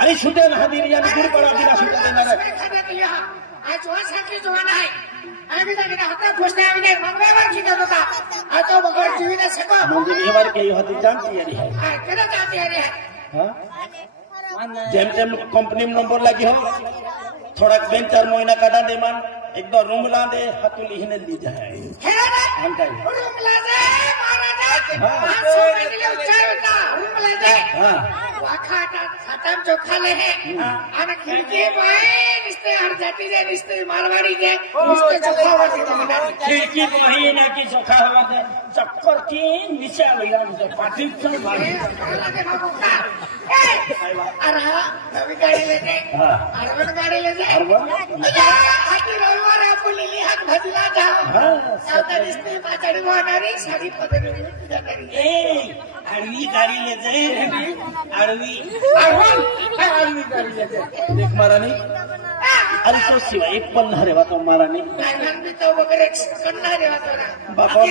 अरे सुटे ना हदीर या गुड़ पड़ा दिना सुटे देना रे खाना तो यहाँ आज वहाँ साकी जो है अभी तक ना होता खोजने अभी नहीं मंगलवार की जरूरत है आज तो बगैर जीवी ने सको मुझे ये बार क्या हदीर जानती है रे क्या जानती है रे हाँ जेम जेम कंपनी में नंबर लगी हो थोड़ा बेन चार महीना काटा दे मान एक दो रूम ला दे हतुली ही ने ली जाए हम क्या रूम ला दे महाराजा हाँ खत्म जो खाले है आना खिड़की भाई रिश्ते हर जाति जे रिश्ते मारवाड़ी जे रिश्ते चोखा हुआ खिड़की भाई ना की चोखा हुआ थे चक्कर की नीचे लगा मुझे पार्टी चल मारे अरे नवी गाड़ी ले जाए अरवन गाड़ी ले जाए आज रविवार आपको लिली हाथ भजला जाओ साउथ रिश्ते पाचड़ी वानारी साड़ी पदरी अरवी गाड़ी ले जाए अरवी गाड़ी ले जाए देख महारानी अरे तो सिवा एक पण ना रे तो महारानी भी तो वगैरह करना रे बाबा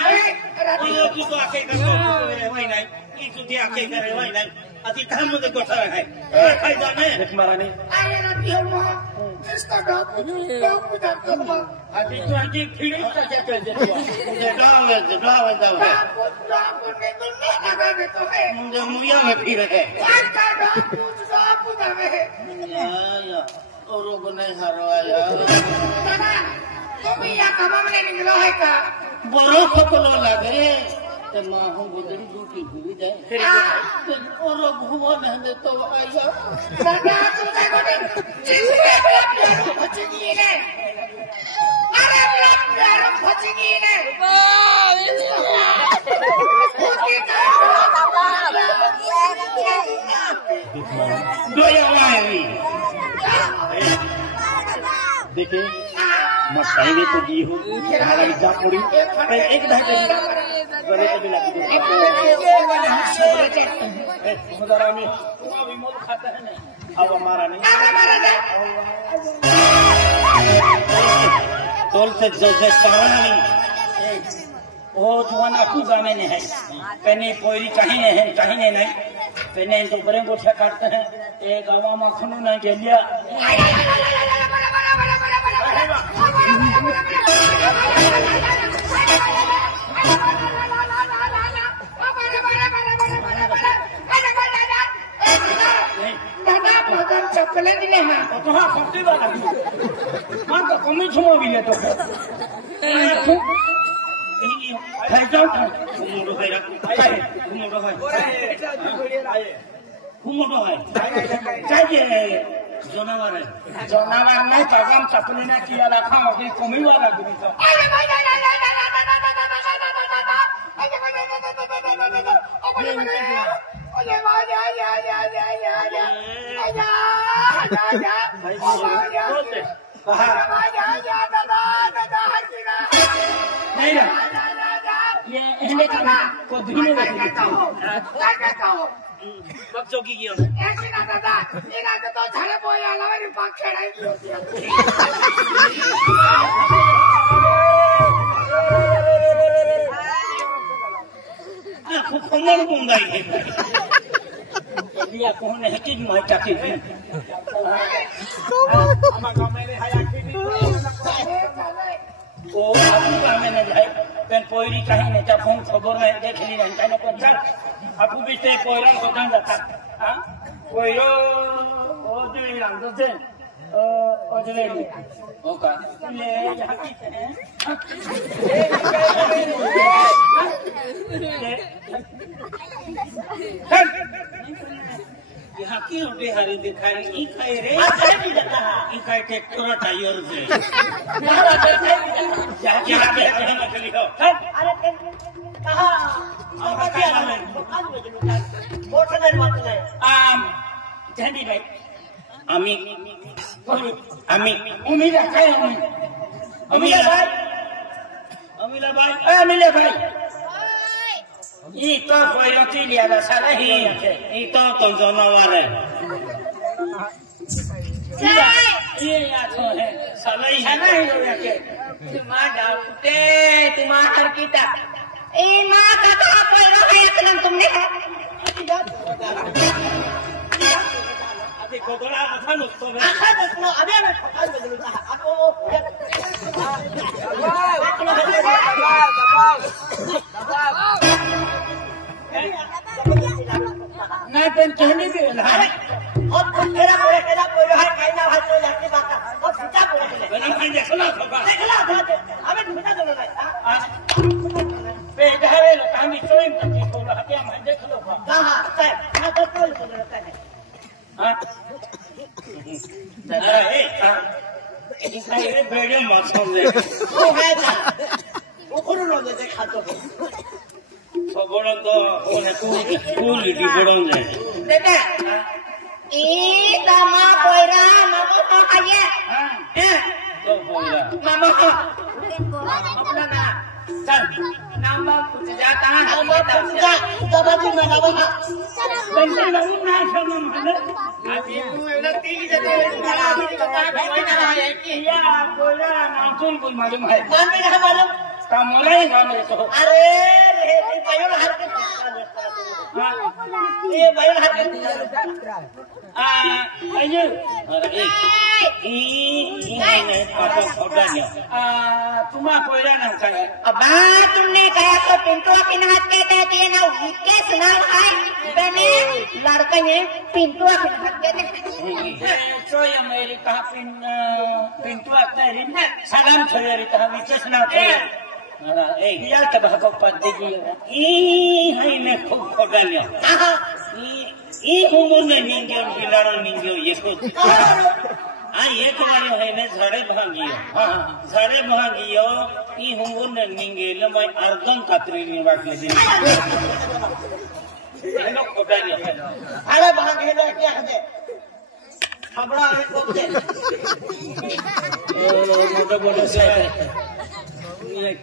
अरे की तो आके कर वही नहीं की तो दिया आके करे वही नहीं अति काम में तो था है खाई जाने देख महारानी आए राती हो इसका डाकू दाम तो अति तो आके खिड़ी का क्या कर देती मुझे डावे जाओ डाकू ने तो नहीं लगा दे तो है मुझे मुया में फिर है इसका डाकू दावे या और को नहीं हारो आया दादा तुम या काम में निकलो है का बरो खपलो लागे ते मां हूं गुदरी दूटी हुई जाए और घुमा नहीं तो आया दादा तू देखो जिसने फचगी ने अरे प्यारो फचगी ने देखिए मसाई में तो दी हूँ हमारा जा पड़ी एक ढाई गले पे भी लगी मदारा में अभी मोल खाता है ना अब हमारा नहीं तोल से जैसे वो जुआन आपू गामे ने है पहने कोयरी चाहिए नहीं पहने तो बड़े गोठा काटते हैं एक गावा मखनू नहीं के लिया चप्पल दिले हाँ तो हाँ सब्जी वाला हाँ तो कमी छुमा भी ले तो खाई जाओ घुमोड़ो है चाहिए जनावर नहीं पागम चपली ना किया रखा होगी कमी वाला गुरी तो नहीं ना ये इन्हें को धीरे बच्चों की किया ऐसी ना दादा इना के तो झाले बोया लवरी पाक खेड़ाई की होती है आपको कमर बुंदाई है लिया कौन है कि मैं चाची हम गांव में हाया की ओ आपू का मैंने जाए पेन पोईरी कहीं ने जब फोन खबर में देख ली नहीं कहने को चल आपू भी से पोईरन को जान जाता हां पोईरो ओ जो रंग से ओ जो ले ओका ले यहां की है यहाँ की रोटी हरी दिखाई ई खाई रे ई खाई ट्रैक्टर टायर से क्या बेचते हैं मछली को अरे कहाँ झंडी भाई अमीला भाई ई तो कोई रोटी लिया ना साला ही ई तो जानवर है ये याद है साला ही है ना ही के तुम्हारा डाउटे तुम्हारा कीता ए मां का कोई रोटी तुमने कोकोला आखा नुसतो बे आखा नुसतो अबे मैं ठोका बदलू था आपको नहीं पेन कहने भी अरे और तेरा पूरा है कहीं ना हाथ में जाके बात और सीधा पूरा चले बना मैं देखला ठोका देखला अबे ढूंढा दोनों भाई बे इधर लो काम इतने करती को हटे मैं देख लो हां सर मैं तो बोल रहा है हां दादा ये बेड़े मौसम में वो है था वो कौन लोग देखा तो सबों तो उन्हें कूल की बड़ों ने देखा ई दामा कोयरा मामा को आये हैं तो बोला मामा को अपना ना चल नाम पूछ जाता नाम पूछ जा दबाजी में दबा बंदे लोग ना शर्मा माने अभी वो तीन जगह वाला अभी तो का होना है कि या बोला नाम सुन कोई मालूम है कौन में है मालूम कामोला ही नाम है तो अरे रे बायोल हरकत ये बायोल हरकत ayo ini apa kodanya cuma koiran yang kaya अबा तुमने कहा तो पिंटू की नहात कहते हैं ये ना विकेस नाम है मैंने लड़का ये पिंटू की नहात कहते हैं so yang मेरी कहा पिंटू आता है ना सलाम छोड़ी कहा विकेस नाम है dia tabah pati ini ne खूब kodanya ये उम्र निंगे बिलाड़ो निंगे ये कुछ ये तुम्हारे है ने झड़े भांगियो झड़े भांगियो ये उम्र निंगे ले मैं अर्धन कतरी निवास ले दिन ये लोग कोटा नहीं है अरे भांगे ले क्या है खबरा है को दे मोटे मोटे से ये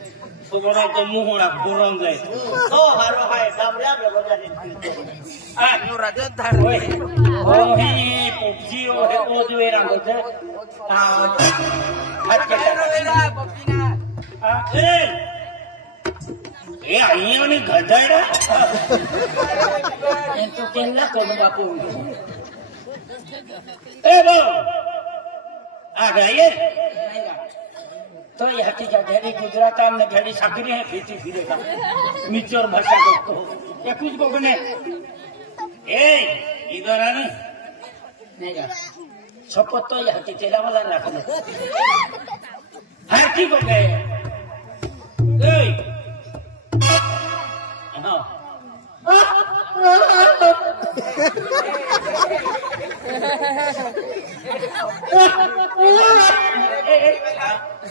तो बड़ा तो मुंह ना बुरंग गए तो हारो है सामने में बजा दे न्यू राजन था ओही पबजी ओहे ओदवे रंग से हाथ के रोवेला पबजी ना ये आइयों ने गधड़ा ये तो केला को बापू बो आ गए तो यह की जगह गुजरात में घड़ी साकरी है फिरती फिरेगा मिचोर भाषा को ये कुछ को बने इधर आना नहीं जा शपथ तो यह की तेला वाला रख लो हर की को गए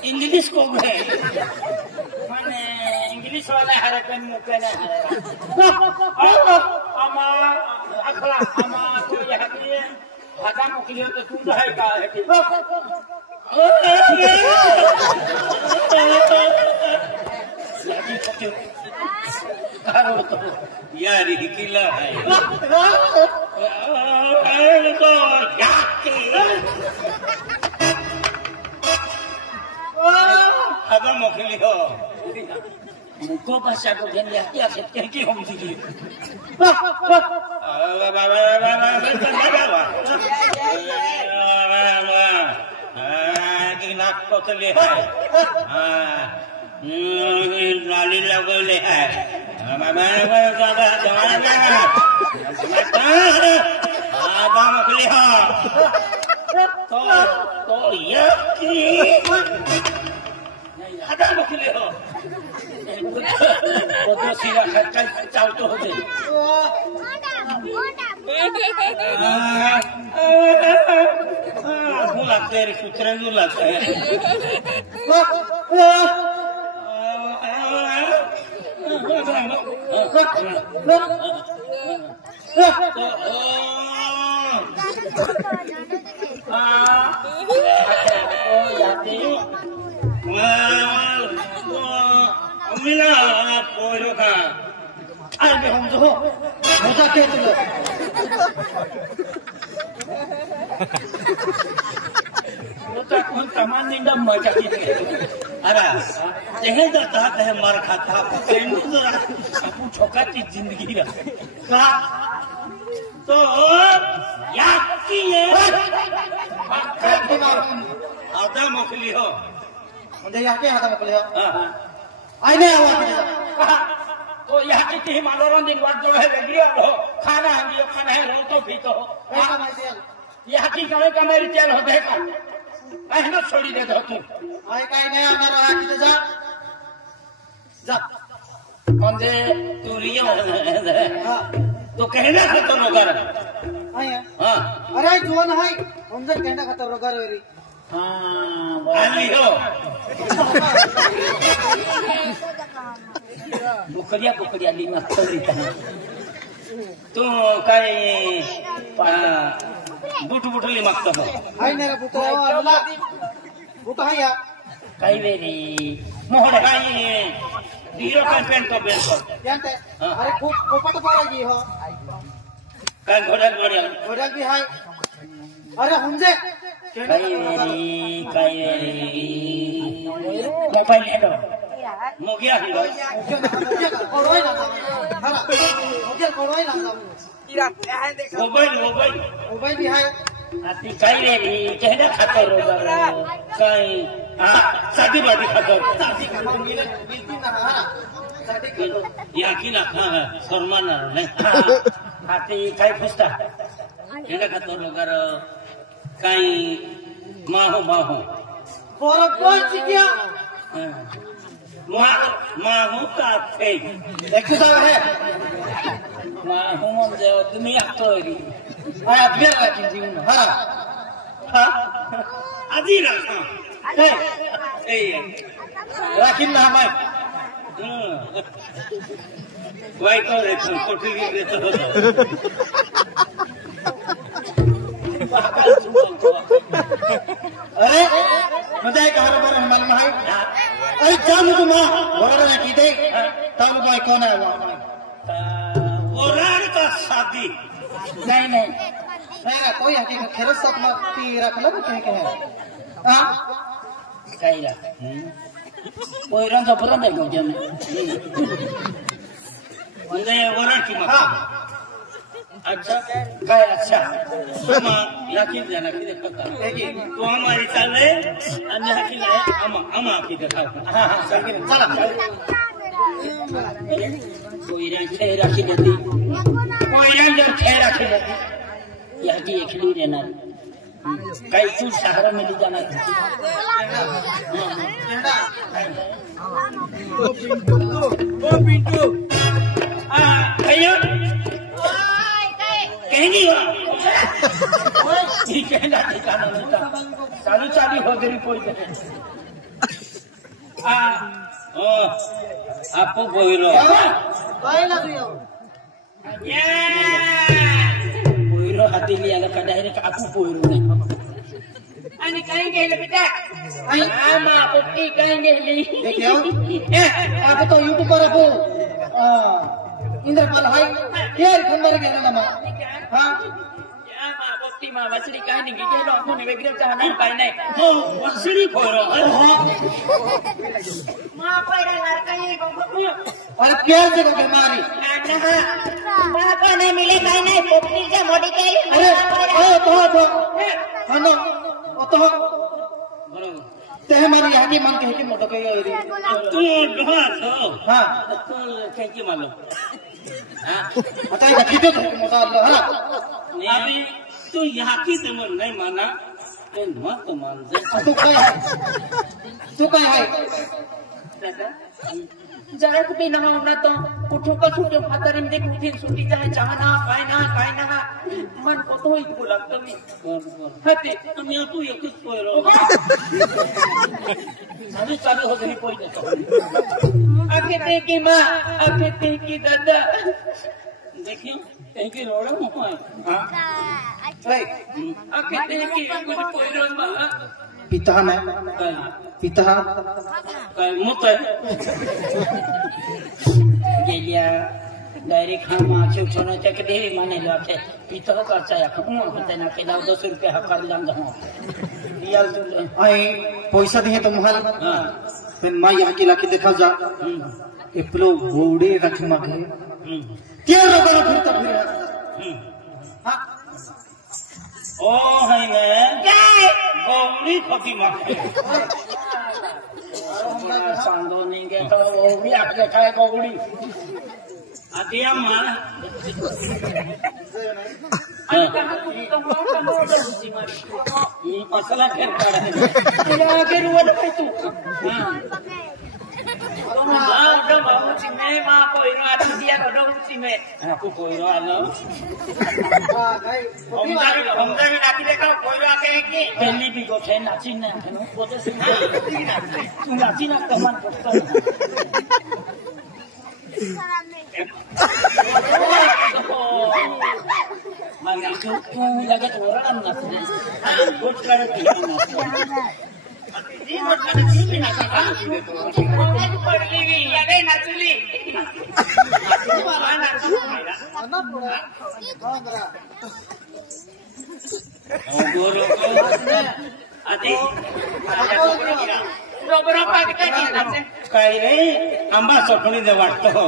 इंग्लिश को गए माने इंग्लिश वाला हरकन मुकना अमा अखला अमा तो यह के भाषा मुखलियो तो तू है का है कि करो तो यार ही किला है तो अब मुखली हो मुको भाषा को घेन लिया क्या कहते हैं कि हम जी कि नाक को चले है नाली लगले है मुखली हो तो ये ada मुखली हो तो सीधा खर्चा चालतो होते लगते हैं सूत्र लगते हैं मिला पोलो का अरे हम तो मजा के चलो तो कौन सामान निंदा मजा के अरे जहे तो तात है मर खाता पेन तो अपू छोका की जिंदगी का तो याद की है म्हणजे याके हाता मोकले हां आईने आवा तो यहाँ की ती मनोरंजन वाट जो है रेडियो हो खाना हम खाना है रो तो भी तो ऐसा माहिती आहे यहाँ की कमाई कमाई तेल होते का मेहनत छोड़ी दे दो तू आई काय नाही आम्हाला राखी जा जा म्हणजे तू रियो हां तो कहना है तो लोग आया हाँ अरे जोन हाय म्हणजे केंडा खातर रोगार वेरी हाँ आली हो बुकरिया बुकरिया ली मस्त तू काय बुट बुटली मागतो हाय नेरा बुट आला बुट हाय या काही वेरी मोहड काही हीरो का पेंट तो बेल यांते अरे खूप पोपट पोरागी हो काय घोड्यात घोड्या घोड्याल भी हाय अरे हमजे काही वेरी मोबाईल हेडो मोगिया हिरो कोडोय ना हारा ओके कोडोय ना मोबाईल मोबाईल भी हाय आती काही वेरी केहना खातो रोगर काही शादी बादी खातो मिलती ना हारा याकी ना सन्मान नाही आती काही पुसता केहना खातो रोगर काही माहो बरोबर चिकिया माहू का थे एक साल है माहू म्हणजे तुम्ही आतोरी हाय अभियान राखी जीवन हारा हा आधी राखा राखी ना हमाय वाई तो लेतो कोठली देतो अरे म्हणजे काय कहार बरं मला माहित अरे जाम तुम्हा बरोबर आहे की ते तालु बाय कोण आहे ओराड का शादी नाही नाही नाही कोई हकीकत खरंच सपना ती रखलं ना काय काय हां काही राख ओरांचा बरं नाही गजम म्हणजे ओराड की हां अच्छा काय अच्छा आम्हा याकी जाना की देखा तो हमारी चाल रहे अन्य की है आम्हा की देखा हां चला कोई रंग राखी देती कोई रंग राखी देती याकी एकली रहना काही तू शहर में ले जाना ओ पिंटू भैया कहनी हो कहना ठिकाना नहीं था चालू हो गई कोई आपको बोलो बोलो हाती लिया का डायरेक्ट आपको बोलो नहीं आणि काही गेलं बेटा आमा पप्पी काही गेली देखियो आप तो यूट्यूबर हो इंद्रपाल हाय यार नंबर गेला मामा हां आमा पप्पी मा वसडी काही नाही गेलो आपण वेगळे चाहना पाय नाही हो वसडी खोरो मा पैरा लड़काई अरे प्यार से को मारी माँ को नहीं मिले कहीं नहीं पप्पी से मोटी गई अरे ओ तो हनो ओ तो बरोबर ते हमारी यानी मन के कि मोटो कयो रे तू डहास हो हां तू कैकी मालो हां बताई का कितो मोटा अल्लाह हरा अभी तू यहाँ की समझ नहीं माना तो मत मान जा तू काय है जरा कुठे ना होणार तो कुठं का सुटे फातरीम दे कुठे सुटी जाय चाहना काय ना मन को तो ही लागतो मी हते तुम्ही तू एकच पोयरो चालू हो गई पोय देतो आके ते की मां आके ते की दादा देखियो ते रोड़ा मोय हां राइट आके ते की कुछ पोयरो मां पिता में पिता काय मत गेल्या डायरेक्ट हा मागच्या उठवण्याच्या कधी माने लाखे पिता करता या खमून होते ना केला 10 रुपये हकार लांब जाऊ रियल तो आई पैसा दे तो महल हां पण मां यहाँ की लाकी देखा जा एप्लो गोडे रख मागे क्या रोगा फिरता फिर हां ओ है ने गौरी खती मागे सांगो नहीं के तो वो भी आपके खाए कोगुड़ी आती हम मां ये मसला फिर पड़ा है ये आगे रुआ तो तू मैं मां कोई रो आती दिया तो उसी में आपको कोई रो आलो हम ही नाची देखा कोई रो आके कि पहली भी को थे नाची ना नो वो तो सिंह तू नाची ना कमान करता मांगी तू लगे तो orang नाचने कुछ कर दिया जी मत कर जी ना का मैं पढ़ ली भी या नहीं नाचली माना गोरो आते बरोबर पाकता की नाचे काय रे आंबा सोटणी दे वाटतो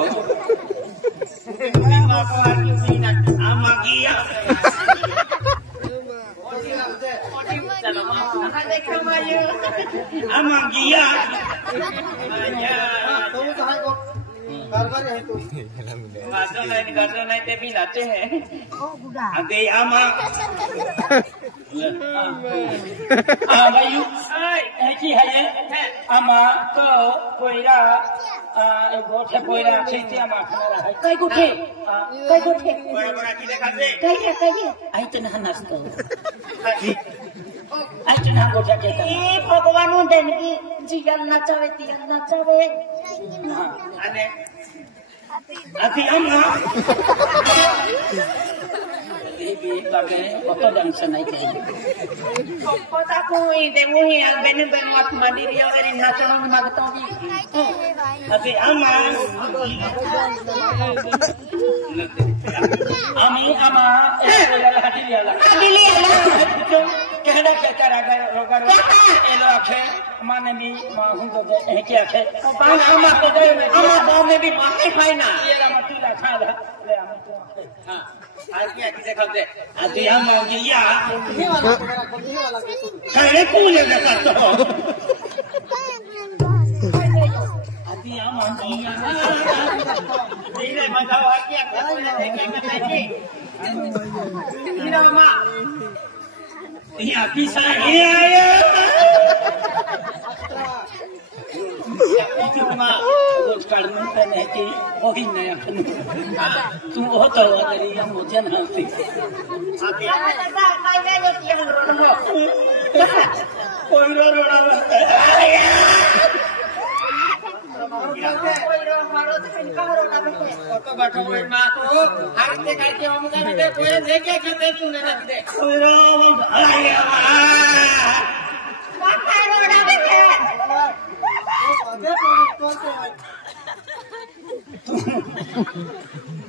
आमागिया आमागिया गाजर नहीं ते भी नाचे हैं आगे आमा भाई ऐसी है आमा तो कोयरा गोठे कोयरा छेती आमा खाना है कई गोठे बड़ा की देखा दे कई आई तो ना नाचतो आई तो ना गोठा के ए भगवान देन की जिगल नाचावे अने अति आमा भी लगे कत डांस नहीं कहे पता कोई दे वही बेने बेन मत मंदिर और नाचण मागतो भी अबे आमा आमी आमा हाटी लिया कहना के करा रोगर एलो आखे माने भी हूं तो है के आखे पान आमा को दे आमा गांव में भी माखे खाई ना ये आमा तू ला खा ले आमा तू हां आज की देखा दे आज हम मांगिया करे कौन है देखा तो आज हम मांगिया नहीं मजा आ गया देखेंगे मामा ये पीसा ये आया रोज काढून नाही की होई नाही तू होत तरी मुझे नव्हती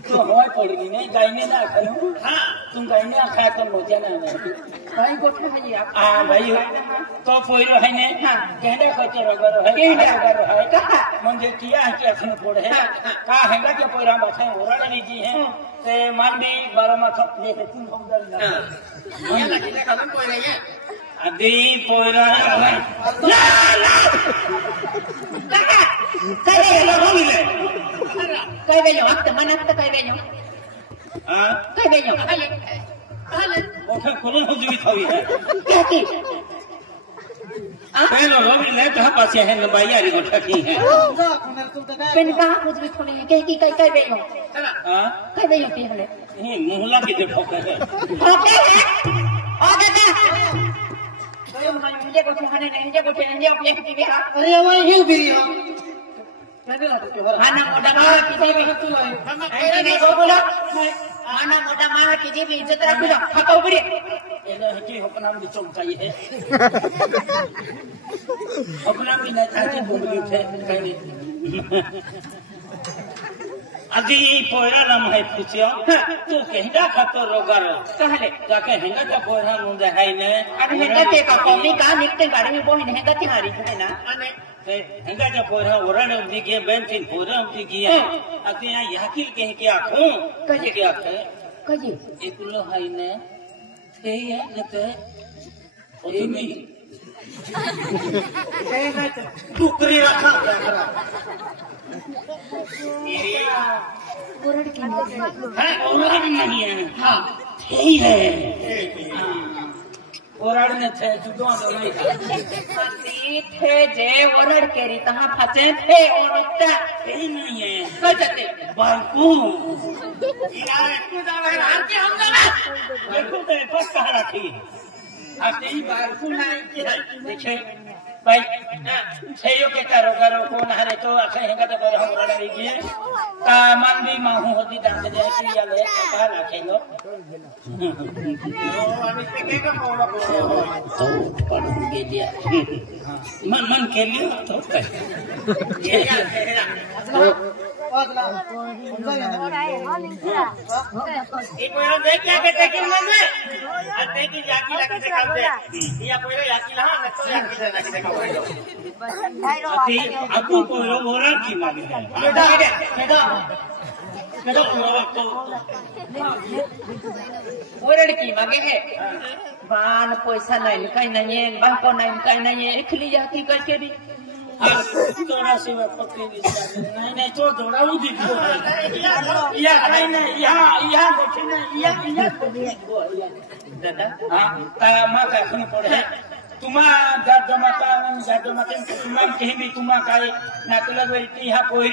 तो हवाई पड़ेगी नहीं गायने ना खाओ हाँ तुम गायने खाया तो मजा ना भाई को खाइए आप हाँ भाई तो पोइरो है ने हाँ कहने को चलो करो है कहा मुझे किया है कि अपने पोड़ है कहा हैगा कि पोइरा माथे ओरा लीजी है ते मान भी 12 माथा लेके तुम हम डर ना ये लगी देखा तुम पोइरा है अभी पोइरा है ला कहा करे लोग मिले कई बेयो अब तो मनत कई बेयो हां कई बेयो हाले ओठे कोन हो जीवित होई है कहती पहलो लोग ले तो पास है लंबाई आरी गोठा की है पेन कहां कुछ भी थोड़ी है कई बेयो हां कई बेयो की हले ये मोहल्ला की जो ठोके है ओ दादा मुझे कुछ खाने नहीं मुझे कुछ नहीं अपने की भी अरे वो ही भी हो आना मोटा माँ किसी भी नहीं बोला आना मोटा माँ किसी भी इज्जत रख लो हटो बड़ी ये लो है कि अपना भी चौक चाहिए अपना भी नहीं चाहते बोली थे कहीं अभी पोयरा नाम है पूछियो तू कहना खातो रोगारो कहले जाके हेंगा तो पोयरा मुंडे है ने अरे हेंगा ते का कौमी का निकते गाड़ी में बोही हेंगा ते हारी है ना हेंगा जो पोयरा ओरा ने उदी के बेंचिन पोयरा उदी की है अते यहाँ याकिल कह के आखो कहे के आखे कहे एक लो है ने थे है न ते ओतमी टुकरी रखा ओरड नहीं है हाँ ठीक है ओरड ने थे जुदों नहीं थे जे ओरड केरी तहां फसे थे ओरडता यही नहीं है कजते बालकू यार तू जावे रात के हम जाना देखो तो बस कहा रखी आते ही बालकू नहीं देखे भाई छेयो के करो कौन हरे तो आखे हेगा तो करो हम रड़ा लीजिए मन भी माहू होती दांत जाए कि या ले कहा रखे लो तो पढ़ के दिया मन के लिए तो एक बार देख क्या कहते कि मुझे अते की याकी लगे से खाते या पहले याकी ला न तो याकी से लगे से खाओ अति आपको कोई ओरड की मांगे है बेटा ओरड की मांगे है बान पैसा नहीं कहीं नहीं है बाको नहीं कहीं नहीं है इखली जाती करके भी थोड़ा सी पक्की नहीं तो थोड़ा वो दिखो या नहीं नहीं यहाँ देखिए ना यहाँ दादा हाँ माँ का सुन पड़े तुम्हां जमाते तुम्हां कहीं भी तुम्हां काई नातलग वेरी यहाँ कोई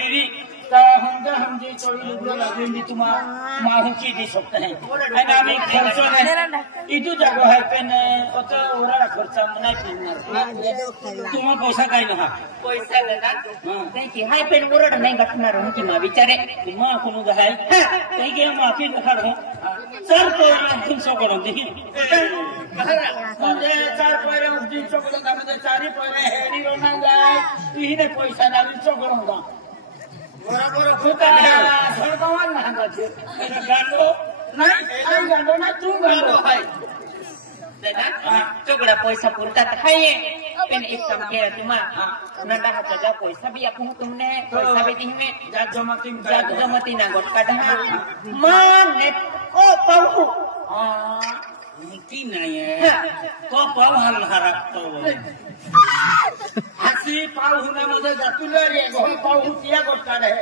हम जी चोरी लुगड़ो लगेंगे तुम्हां माहू की दी सकते हैं है ना मैं खर्चो नहीं इधर जगह है पेने ओतो ओरा खर्चा मनाई पिनर तुम्हां पैसा काई ना पैसा दादा नहीं कि हाय पेन ओरड नहीं गठना रहो कि मां बिचारे तुम्हां कोनो है कहीं के हम आखिर खड़ हो सर को 300 करो दी मुझे 4 पैरे 300 करो दा मुझे 4 पैरे हेरी रोना जाए इने पैसा ना 300 करूंगा बराबर खुदा धड़कावन ना गछे मेरा गांडो नहीं गांडो ना तू गांडो है दादा चोगड़ा पैसा पुरता है पेन एक काम किया तुम्हां नंदा हाथ जा पैसा भी आपको तुमने पैसा भी दी में जागजमती ना गोट काटा मां ने को पाऊ की नहीं है तो पाऊ हल हरक तो हसी पाऊ होना मुझे जतुले रे गोल पाऊ किया गोट काटे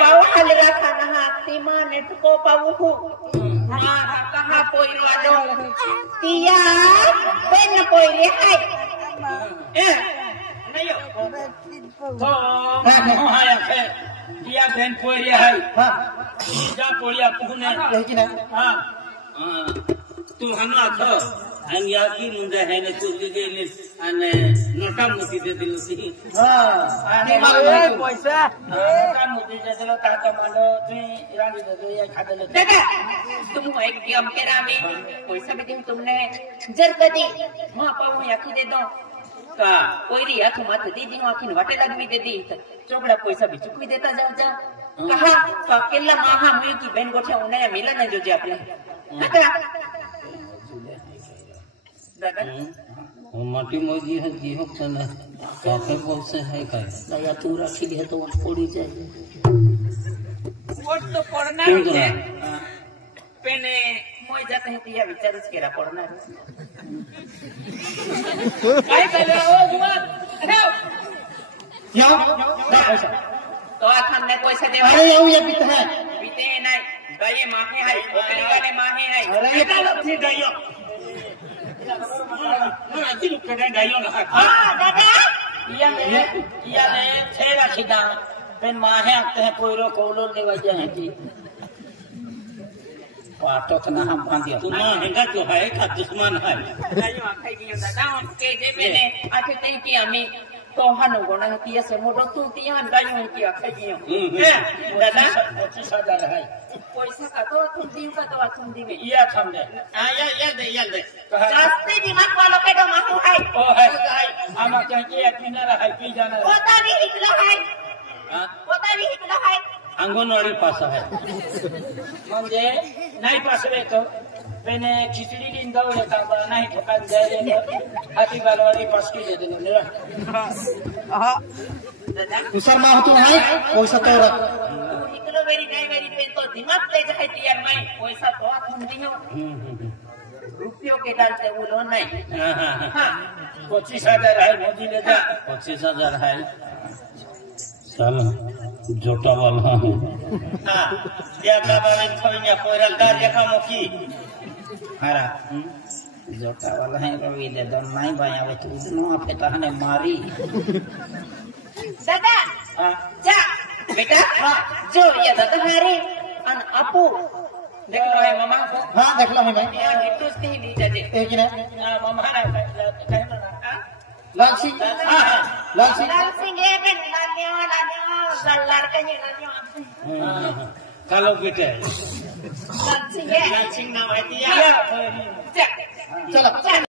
पाऊ हल रखा ना हाथी मां ने को पाऊ मां कहां पोइरो आलो तिया पेन पोइरे है नहीं तो हां है तिया पेन पोइरे है हां जा पोइया पुने लेकिन हां तू हना था अंगिया की मुंडे है ने तू गेले अने नोटा मोती दे दिलो सी हां आने मारो पैसा नोटा मोती दे दिलो ता तो मानो तू रानी दे दे या खा दे दादा तुम एक काम करा में पैसा भी दूं तुमने जर कदी मां पाऊ याकी दे दो का कोई रिया तुम मत दी दी आखिन वाटे लगवी दे दी चोकड़ा पैसा भी चुकवी देता जा जा कहा का केला माहा में की बेन गोठे उन्हें मिला नहीं जो जे आपने दादा माटी मोजी है जी हो ना काफे बहुत से है का या तू रखी है तो पड़ी जाए वोट तो पड़ना है पेने मोय जाते हैं तिया विचारच केरा पड़ना काय करे ओ जुआ अरे याओ ना पैसा तो हमने पैसा देवा अरे याओ ये बीते है बीते नहीं गए माहे है ओकरी वाले माहे है अरे बेटा लपसी गयो अति लोग के गयो ना हां दादा या ले छेरा खिदा पेन माहे आते हैं कोइरो कोलो ले वजह है जी पाटो तो ना हम बांधिया तू मां हेगा तो है का दुश्मन है गयो आखाई दियो दादा उनके जे मैंने आखे ते कि हमें तो हनु गोना तिया से मोटो तू तिया गयो की आखाई दियो दादा 25,000 है पैसा का तो तुम दी का तो तुम दी में या थम दे हां या दे सस्ते दिमाग वालों के तो माहू है ओ है आमा क्या कि पीना है पी जाना पता नहीं इतना है हां पता नहीं इतना है अंगनवाड़ी पास है म्हणजे नाही पासवे तो पेने खिचड़ी दिन दो लेता बड़ा नहीं ठोका दे ले हाथी बालवाड़ी पास की दे देने दादा उसर मां तो है पैसा तो रख इतना वेरी नहीं वेरी पेन तो दिमाग ले जाए यार मैं पैसा तो तुम दियो रुपयों के डालते वो लोन नहीं। हाँ 25,000 है मोदी ले जा। 25,000 है चल जोटा वाला है हाँ या बाबा थोड़ी कोयरल दार देखा मुखी हरा जोटा वाला है रवि दे दो नहीं भाई अब तू नो आपे कहने मारी दादा हाँ जा बेटा जो ये दादा हमारे अन अपू देख लो है मामा को हां देख लो मैं यहाँ गिट्टू से ही ली जाते एक ने मामा ना कहे ना लाल सिंह लाल सिंह ये पे लालियो लड़के ये लालियो kalau beda लाल सिंह ये langsing nama dia चल